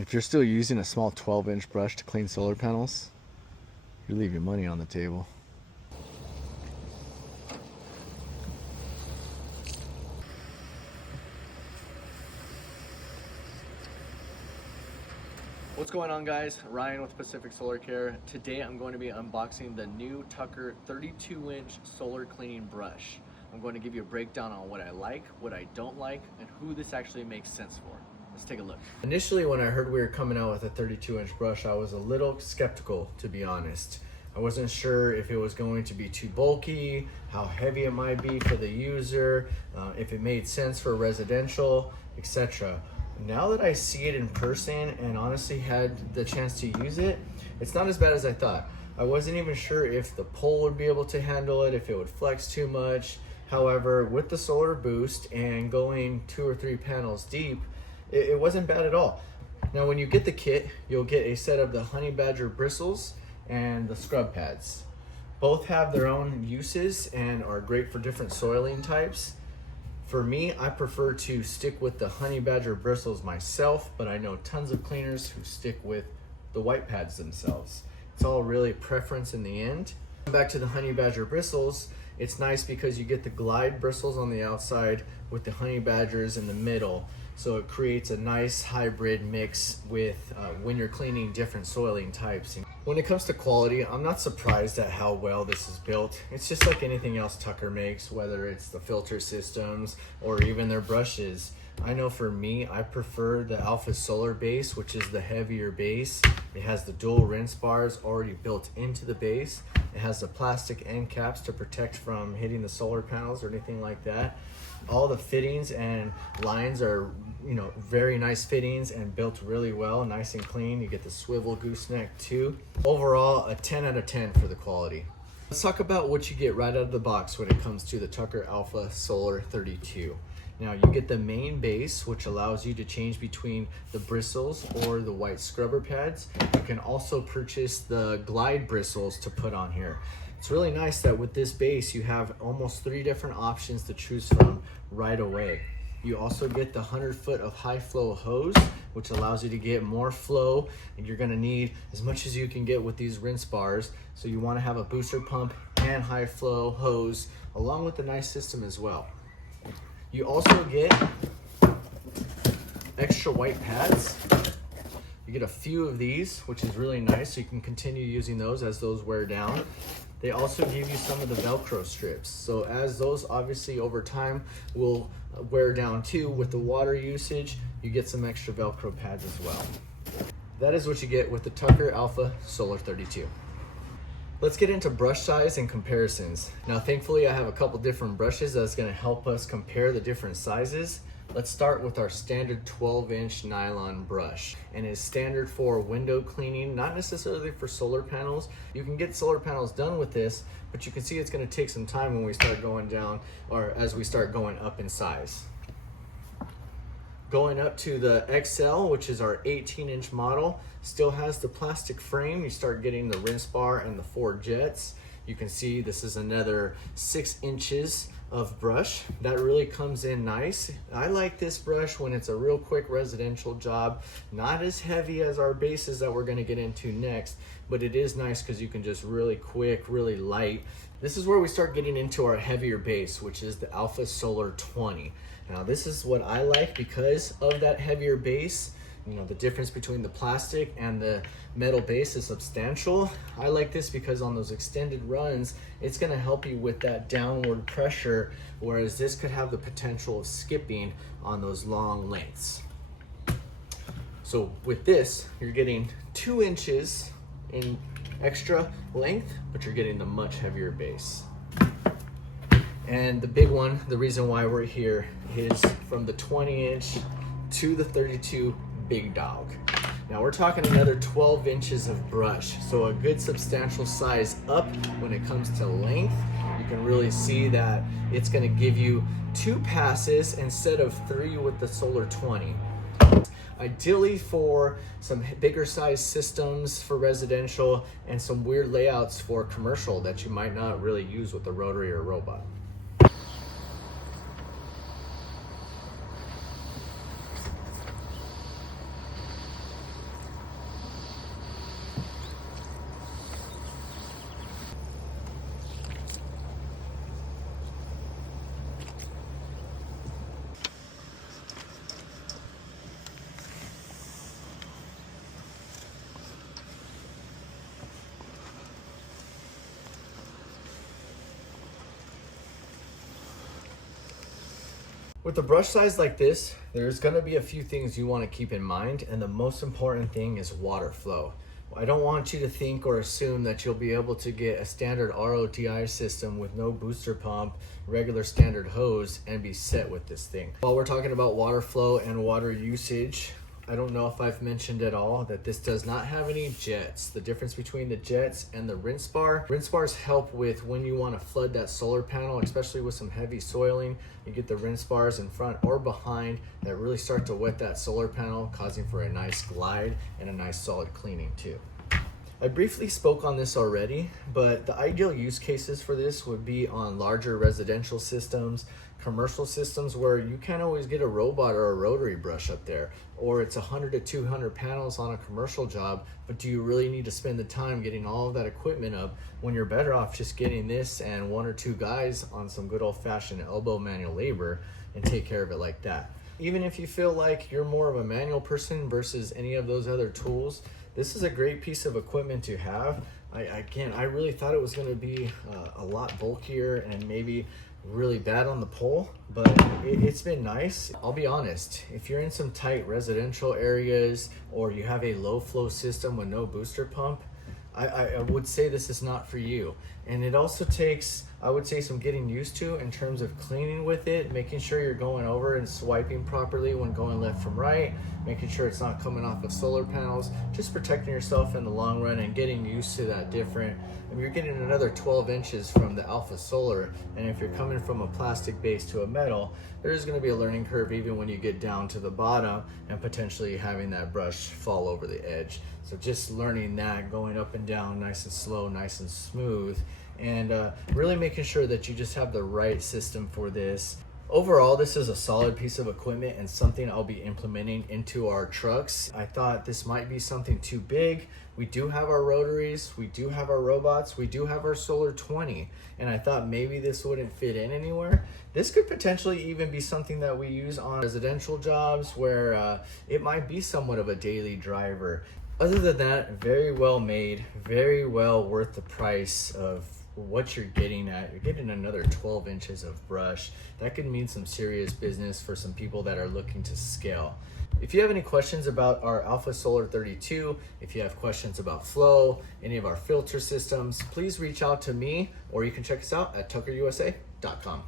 If you're still using a small 12-inch brush to clean solar panels, you leave your money on the table. What's going on, guys? Ryan with Pacific Solar Care. Today I'm going to be unboxing the new Tucker 32-inch solar cleaning brush. I'm going to give you a breakdown on what I like, what I don't like, and who this actually makes sense for. Let's take a look. Initially, when I heard we were coming out with a 32-inch brush, I was a little skeptical, to be honest. I wasn't sure if it was going to be too bulky, how heavy it might be for the user, if it made sense for residential, etc. Now that I see it in person and honestly had the chance to use it, it's not as bad as I thought. I wasn't even sure if the pole would be able to handle it, if it would flex too much. However, with the solar boost and going 2 or 3 panels deep, it wasn't bad at all. Now when you get the kit, you'll get a set of the Honey Badger bristles and the scrub pads. Both have their own uses and are great for different soiling types. For me, I prefer to stick with the Honey Badger bristles myself, but I know tons of cleaners who stick with the white pads themselves. It's all really preference in the end. Back to the Honey Badger bristles, it's nice because you get the Glide bristles on the outside with the Honey Badgers in the middle. So it creates a nice hybrid mix with when you're cleaning different soiling types. When it comes to quality, I'm not surprised at how well this is built. It's just like anything else Tucker makes, whether it's the filter systems or even their brushes. I know for me, I prefer the Alpha Solar base, which is the heavier base. It has the dual rinse bars already built into the base. It has the plastic end caps to protect from hitting the solar panels or anything like that. All the fittings and lines are, very nice fittings and built really well, nice and clean. You get the swivel gooseneck too. Overall, a 10 out of 10 for the quality. Let's talk about what you get right out of the box when it comes to the Tucker Alpha Solar 32. Now you get the main base, which allows you to change between the bristles or the white scrubber pads. You can also purchase the Glide bristles to put on here. It's really nice that with this base, you have almost 3 different options to choose from right away. You also get the 100 foot of high flow hose, which allows you to get more flow, and you're gonna need as much as you can get with these rinse bars. So you wanna have a booster pump and high flow hose, along with the nice system as well. You also get extra white pads. You get a few of these, which is really nice, so you can continue using those as those wear down. They also give you some of the Velcro strips. So as those obviously over time will wear down too with the water usage, you get some extra Velcro pads as well. That is what you get with the Tucker Alpha Solar 32. Let's get into brush size and comparisons. Now, thankfully I have a couple different brushes that's gonna help us compare the different sizes. Let's start with our standard 12-inch nylon brush, and it's standard for window cleaning, not necessarily for solar panels. You can get solar panels done with this, but you can see it's gonna take some time when we start going down, or as we start going up in size. Going up to the XL, which is our 18-inch model, still has the plastic frame. You start getting the rinse bar and the 4 jets. You can see this is another 6 inches of brush. That really comes in nice. I like this brush when it's a real quick residential job. Not as heavy as our bases that we're gonna get into next, but it is nice because you can just really quick, really light. This is where we start getting into our heavier base, which is the Alpha Solar 20. Now this is what I like because of that heavier base. The difference between the plastic and the metal base is substantial. I like this because on those extended runs, it's gonna help you with that downward pressure, whereas this could have the potential of skipping on those long lengths. So with this, you're getting 2 inches in extra length, but you're getting the much heavier base. And the big one, the reason why we're here, is from the 20-inch to the 32 big dog. Now we're talking another 12 inches of brush, so a good substantial size up when it comes to length. You can really see that it's going to give you 2 passes instead of 3 with the Solar 20. Ideally for some bigger size systems for residential and some weird layouts for commercial that you might not really use with a rotary or robot. With a brush size like this, there's gonna be a few things you wanna keep in mind, and the most important thing is water flow. I don't want you to think or assume that you'll be able to get a standard ROTI system with no booster pump, regular standard hose, and be set with this thing. While we're talking about water flow and water usage, I don't know if I've mentioned at all that this does not have any jets. The difference between the jets and the rinse bar. Rinse bars help with when you want to flood that solar panel, especially with some heavy soiling. You get the rinse bars in front or behind that really start to wet that solar panel, causing for a nice glide and a nice solid cleaning too. I briefly spoke on this already, but the ideal use cases for this would be on larger residential systems, commercial systems where you can't always get a robot or a rotary brush up there, or it's 100 to 200 panels on a commercial job, but do you really need to spend the time getting all of that equipment up when you're better off just getting this and one or two guys on some good old-fashioned elbow manual labor and take care of it like that. Even if you feel like you're more of a manual person versus any of those other tools, this is a great piece of equipment to have. I really thought it was going to be a lot bulkier and maybe really bad on the pull, but it's been nice. I'll be honest, if you're in some tight residential areas or you have a low flow system with no booster pump, I would say this is not for you. And it also takes, I would say, some getting used to in terms of cleaning with it, making sure you're going over and swiping properly when going left from right, making sure it's not coming off of solar panels, just protecting yourself in the long run and getting used to that different. If you're getting another 12 inches from the Alpha Solar, and if you're coming from a plastic base to a metal, there's going to be a learning curve even when you get down to the bottom and potentially having that brush fall over the edge. So just learning that, going up and down nice and slow, nice and smooth, and really making sure that you just have the right system for this. Overall, this is a solid piece of equipment and something I'll be implementing into our trucks. I thought this might be something too big. We do have our rotaries, we do have our robots, we do have our Solar 20, and I thought maybe this wouldn't fit in anywhere. This could potentially even be something that we use on residential jobs where it might be somewhat of a daily driver. Other than that, very well made, very well worth the price of what you're getting at. You're getting another 12 inches of brush. That could mean some serious business for some people that are looking to scale. If you have any questions about our Alpha Solar 32, if you have questions about flow, any of our filter systems, please reach out to me, or you can check us out at tuckerusa.com.